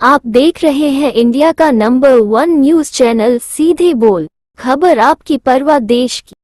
आप देख रहे हैं इंडिया का नंबर 1 न्यूज चैनल सीधे बोल, खबर आपकी परवाह देश की।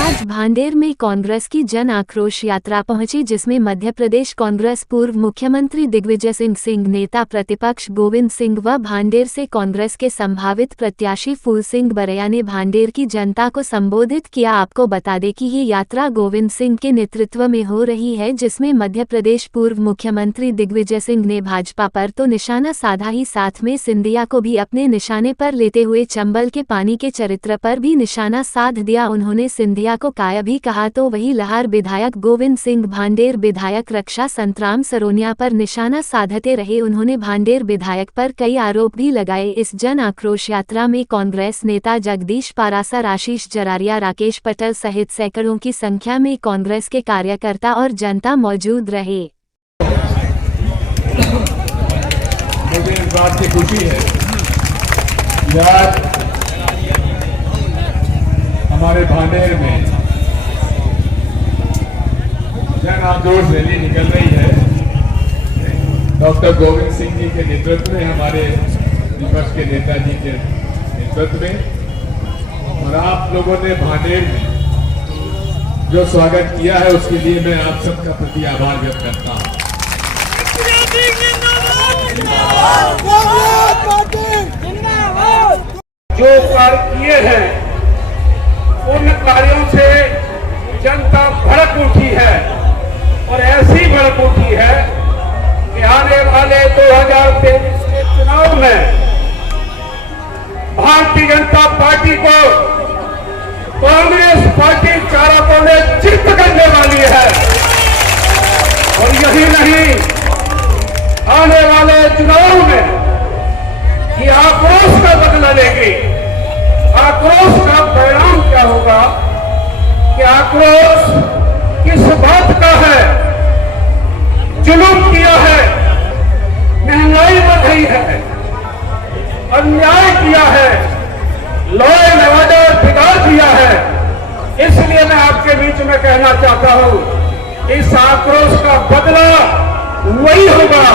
आज भांडेर में कांग्रेस की जन आक्रोश यात्रा पहुंची, जिसमें मध्य प्रदेश कांग्रेस पूर्व मुख्यमंत्री दिग्विजय सिंह, नेता प्रतिपक्ष गोविंद सिंह व भांडेर से कांग्रेस के संभावित प्रत्याशी फूल सिंह बरैया ने भांडेर की जनता को संबोधित किया। आपको बता दें कि ये यात्रा गोविंद सिंह के नेतृत्व में हो रही है, जिसमें मध्य प्रदेश पूर्व मुख्यमंत्री दिग्विजय सिंह ने भाजपा पर तो निशाना साधा ही साथ में सिंधिया को भी अपने निशाने पर लेते हुए चंबल के पानी के चरित्र पर भी निशाना साध दिया। उन्होंने सिंधिया को काया भी कहा, तो वही लहार विधायक गोविंद सिंह भांडेर विधायक रक्षा संतराम सरोनिया पर निशाना साधते रहे। उन्होंने भांडेर विधायक पर कई आरोप भी लगाए। इस जन आक्रोश यात्रा में कांग्रेस नेता जगदीश पारासर, आशीष जरारिया, राकेश पटेल सहित सैकड़ों की संख्या में कांग्रेस के कार्यकर्ता और जनता मौजूद रहे। मुझे इस बात की खुशी है हमारे भांडेर में जन आक्रोश रैली निकल रही है। डॉक्टर गोविंद सिंह जी के नेतृत्व में, हमारे विपक्ष के नेताजी के नेतृत्व में, और आप लोगों ने भांडेर में जो स्वागत किया है उसके लिए मैं आप सबका प्रति आभार व्यक्त करता हूँ। जो कार्य किए हैं उन कार्यों से जनता भड़क उठी है, और ऐसी भड़क उठी है कि आने वाले 2023 के चुनाव में भारतीय जनता पार्टी को कांग्रेस पार्टी चारों ने चित करने वाली है। और यही नहीं, आने वाले चुनाव में ये आक्रोश का बदला लेगी। आक्रोश का परिणाम क्या होगा कि आक्रोश किस बात का है? जुल्म किया है, महंगाई बढ़ गई है, अन्याय किया है, लॉ एंड ऑर्डर बिगाड़ दिया है। इसलिए मैं आपके बीच में कहना चाहता हूं, इस आक्रोश का बदला वही होगा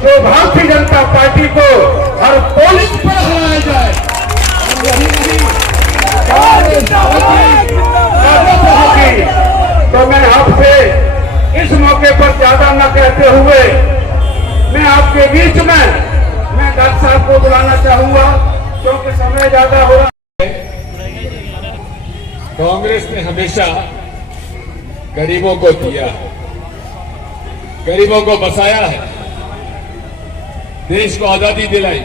जो भारतीय जनता पार्टी को हर पोलिंग पर हराया जाए। तो मैं आपसे इस मौके पर ज्यादा न कहते हुए मैं आपके बीच में डॉक्टर साहब को बुलाना चाहूंगा, क्योंकि समय ज्यादा हो रहा है। कांग्रेस ने हमेशा गरीबों को दिया है, गरीबों को बसाया है, देश को आजादी दिलाई।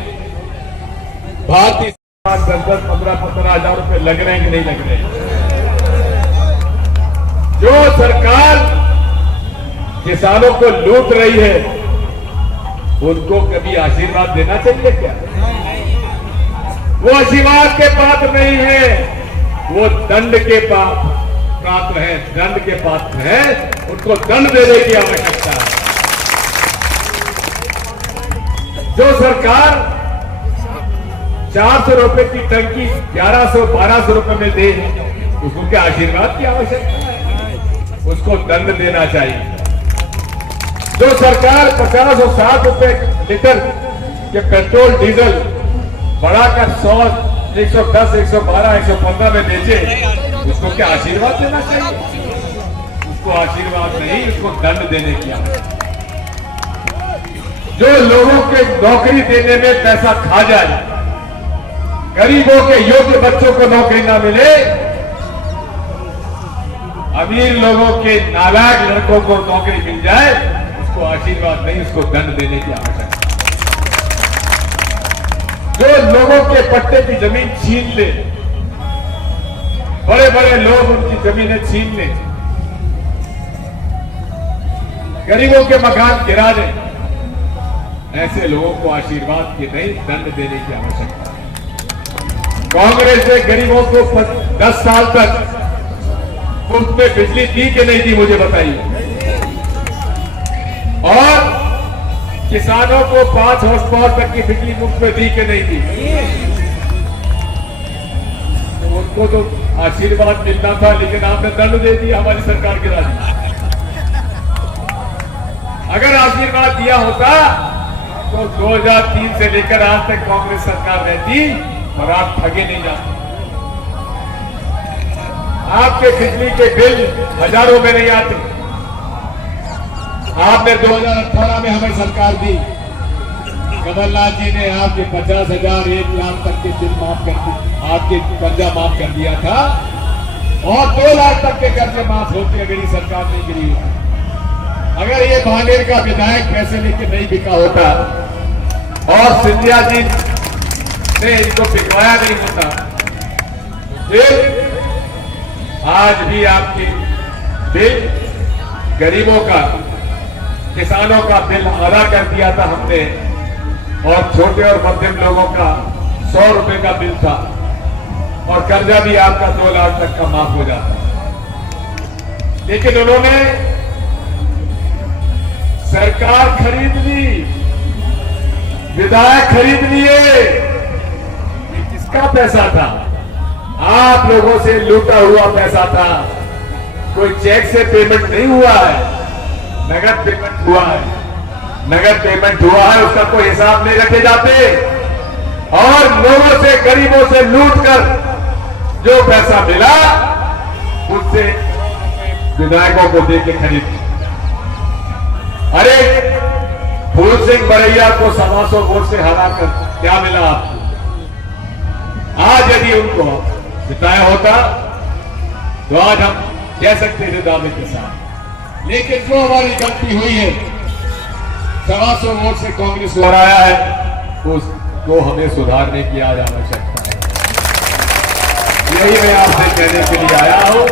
भारतीय 10-15 हजार रुपए लग रहे हैं कि नहीं लग रहे हैं? जो सरकार किसानों को लूट रही है उनको कभी आशीर्वाद देना चाहिए क्या? वो आशीर्वाद के पात्र नहीं है, वो दंड के पात्र है, दंड के पात्र है। उनको दंड देने की आवश्यकता है। जो सरकार 400 रुपए की टंकी 1100-1200 रुपए में दे, उसको क्या आशीर्वाद की आवश्यकता है? उसको दंड देना चाहिए। जो सरकार 50 और 60 रुपए लीटर के पेट्रोल डीजल बढ़ाकर 100, 110, 112, 115 में बेचे, उसको क्या आशीर्वाद देना चाहिए? उसको आशीर्वाद नहीं, उसको दंड देने की आवश्यकता। जो लोगों के नौकरी देने में पैसा खा जाए, गरीबों के योग्य बच्चों को नौकरी ना मिले, अमीर लोगों के नालायक लड़कों को नौकरी मिल जाए, उसको आशीर्वाद नहीं, उसको दंड देने की आवश्यकता। जो लोगों के पट्टे की जमीन छीन ले, बड़े बड़े लोग उनकी जमीनें छीन ले, गरीबों के मकान गिरा दे, ऐसे लोगों को आशीर्वाद की नहीं, दंड देने की आवश्यकता है। कांग्रेस ने गरीबों को 10 साल तक मुफ्त में बिजली दी कि नहीं दी, मुझे बताइए। और किसानों को 5 हॉर्स पावर तक की बिजली मुफ्त में दी कि नहीं दी? तो उनको तो आशीर्वाद मिलना था, लेकिन आपने दंड दे दिया हमारी सरकार के राज। अगर आशीर्वाद दिया होता तो 2003 से लेकर आज तक कांग्रेस सरकार रहती और आप ठगे नहीं जाते। आपके बिजली के बिल हजारों में नहीं आते। आपने 2018 में हमें सरकार दी, कमलनाथ जी ने आपके 50,000 1 लाख तक के बिल माफ कर दिए, आपके कर्जा माफ कर दिया था, और 2 लाख तक के कर्जे माफ होते मेरी सरकार नहीं गिरी। अगर ये भांडेर का विधायक पैसे लेके नहीं बिका होता और सिंधिया जी ने इनको बिकवाया नहीं होता, फिर आज भी आपकी बिल, गरीबों का, किसानों का बिल अदा कर दिया था हमने, और छोटे और मध्यम लोगों का 100 रुपए का बिल था, और कर्जा भी आपका 2 लाख तक का माफ हो जाता। लेकिन उन्होंने सरकार खरीद ली, विधायक खरीद लिए। ये किसका पैसा था? आप लोगों से लूटा हुआ पैसा था। कोई चेक से पेमेंट नहीं हुआ है, नगद पेमेंट हुआ है। नगद पेमेंट हुआ है, उसका कोई हिसाब नहीं रखे जाते, और लोगों से, गरीबों से लूट कर जो पैसा मिला उससे विधायकों को दे के खरीद। अरे फूल सिंह बरैया को 125 वोट से हराकर क्या मिला आपको? आज यदि उनको जिताया होता तो आज हम कह सकते थे दावे के साथ। लेकिन जो हमारी गलती हुई है, 125 वोट से कांग्रेस को हराया है, उसको हमें सुधारने की आज आवश्यकता है। यही मैं आपसे कहने के लिए आया हूं,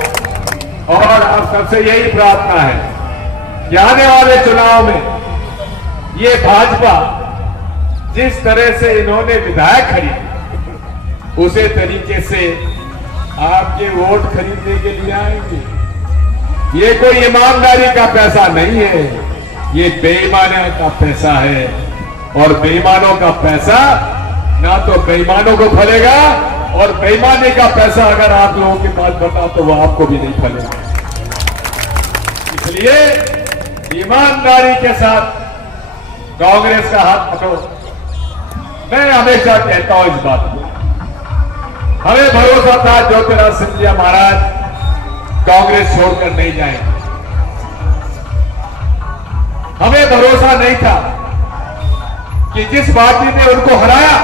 और आप सबसे यही प्रार्थना है कि आने वाले चुनाव में ये भाजपा जिस तरह से इन्होंने विधायक खरीदे, उसे तरीके से आपके वोट खरीदने के लिए आएंगे। ये कोई ईमानदारी का पैसा नहीं है, ये बेईमानी का पैसा है, और बेईमानों का पैसा ना तो बेईमानों को फलेगा, और बेईमानी का पैसा अगर आप लोगों के पास बता तो वो आपको भी नहीं फलेगा। इसलिए ईमानदारी के साथ कांग्रेस का हाथ पकड़ो। मैं हमेशा कहता हूं इस बात को, हमें भरोसा था ज्योतिराज सिंधिया महाराज कांग्रेस छोड़कर नहीं जाएंगे। हमें भरोसा नहीं था कि जिस पार्टी ने उनको हराया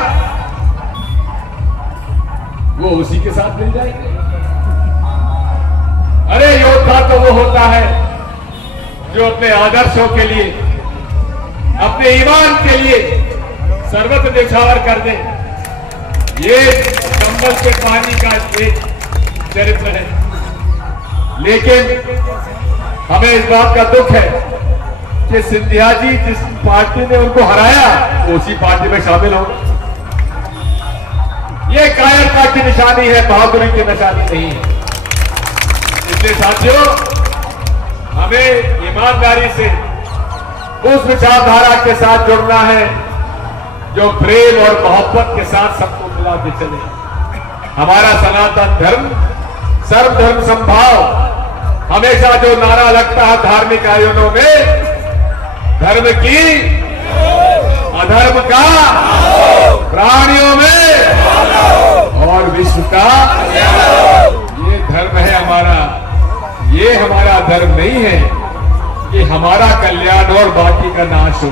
वो उसी के साथ मिल जाएंगे। अरे योद्धा तो वो होता है जो अपने आदर्शों के लिए, अपने ईमान के लिए सर्वत्र न्यौछावर कर दे। ये कंबल के पानी का एक चरित्र है। लेकिन हमें इस बात का दुख है कि सिंधिया जी जिस पार्टी ने उनको हराया उसी पार्टी में शामिल हो। ये कायरता की निशानी है, बहादुरी की निशानी नहीं है। इसलिए साथियों, हमें ईमानदारी से उस विचारधारा के साथ जुड़ना है जो प्रेम और मोहब्बत के साथ सबको मिला के चले। हमारा सनातन धर्म सर्वधर्म संभाव, हमेशा जो नारा लगता है धार्मिक आयोजनों में, धर्म की अधर्म का प्राणियों में और विश्व का, ये धर्म है हमारा। ये हमारा धर्म नहीं है कि हमारा कल्याण और बाकी का नाश हो।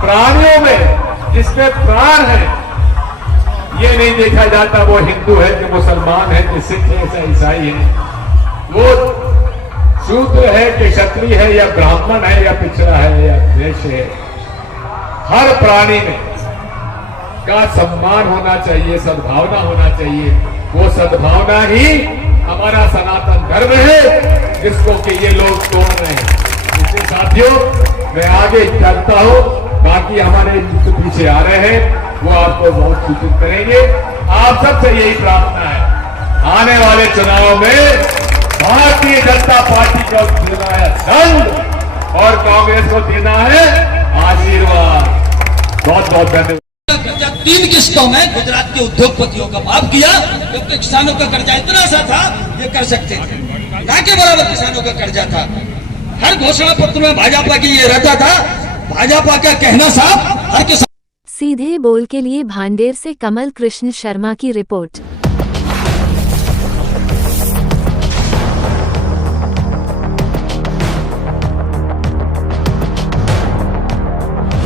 प्राणियों में जिसमें प्राण है, ये नहीं देखा जाता वो हिंदू है कि मुसलमान है कि सिख है या ईसाई है, वो शूद्र है कि क्षत्रिय है या ब्राह्मण है या पिछड़ा है या वैश्य है। हर प्राणी में का सम्मान होना चाहिए, सद्भावना होना चाहिए। वो सद्भावना ही हमारा सनातन धर्म है जिसको कि ये लोग तोड़ रहे हैं। इसलिए साथियों, मैं आगे चलता हूं, बाकी हमारे जो पीछे आ रहे हैं वो आपको बहुत सूचित करेंगे। आप सबसे यही प्रार्थना है, आने वाले चुनाव में भारतीय पार्टी को देना है दंड और कांग्रेस को देना है आशीर्वाद। बहुत बहुत धन्यवाद। कर्जा 3 किस्तों में गुजरात के उद्योगपतियों का माफ किया, जबकि किसानों का कर्जा इतना सा था ये कर सकते थे, ना के बराबर किसानों का कर्जा था। हर घोषणा पत्र में भाजपा की ये रहता था, भाजपा का कहना साफ, हर किसान। सीधे बोल के लिए भांडेर से कमल कृष्ण शर्मा की रिपोर्ट।